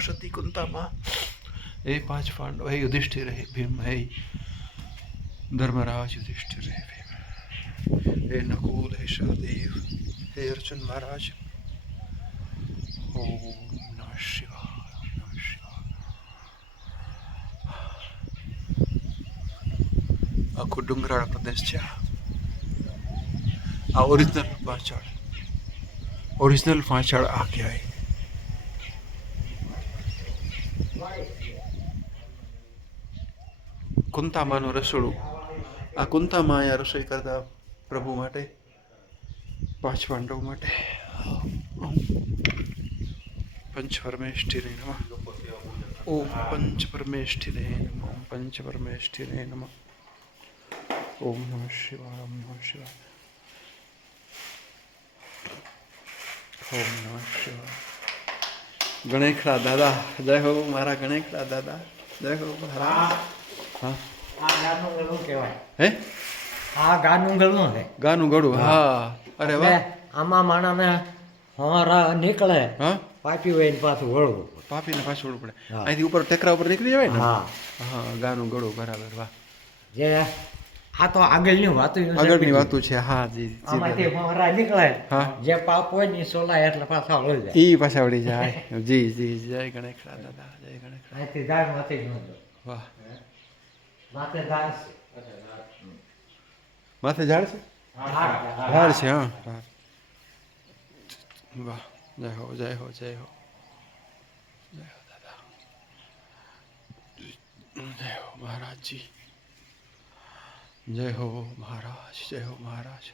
સતી કુંતામાં એ પાંચ પાંડવ હે યુધિષ્ઠિર હે ભીમ હે ધર્મરાજ યુધિષ્ઠિર હે ભીમ હે નકુલ હે સહદેવ હે અર્જુન મહારાજ ઓમ નમઃ શિવાય આખો ડુંગરાળ પ્રદેશ છે. આ ઓરિજિનલ પાછળ ઓરિજિનલ પાછળ આ કહેવાય કુંતામાનું રસોડું. આ કુંતામાં અહીંયા રસોઈ કરતા પ્રભુ માટે, પાંચ પાંડવ માટે. પંચ પરમેષ્ઠિને નમઃ. ઓમ પંચ પરમેષ્ઠિને નમ, ઓમ પંચ પરમેષ્ઠિને નમ. ઓમ નમ શિવાય, ઓમ નમ શિવાય. ઓમ નમ શિવાય. ગણેખડા દાદા, જય હો મારા ગણેખડા દાદા, જય હો મહારાજ હા. આ ગાનું ગળું કહેવાય? હે? આ ગાનું ગળું છે. ગાનું ગળું હા. અરે વાહ. આમાં નીકળે હા? પાપી હોય ને પાછું વળવું પાપીને પાછું પડે. અહીંથી ઉપર ટેકરા ઉપર નીકળી જવાય ને? હા. હા ગાનું ગળું બરાબર વાહ. જે આ તો આગળની વાત આગળની વાતો છે હા જી આમાંથી દાદા. નીકળે હા. જે પાપ હોય ને સોલાય એટલે પાછા વળી જાય. ઈ પાછા વળી જાય. જી જી જય દાદા જય ગણેશ અહીંથી જાય જાય. વાહ. માથે જાય છે. માથે ઝાડ છે? હા, ઝાડ છે હા હા. વાહ જય હો જય હો જય હો. જય હો દાદા. જય હો મહારાજજી. જય હો મહારાજ જય હો મહારાજ.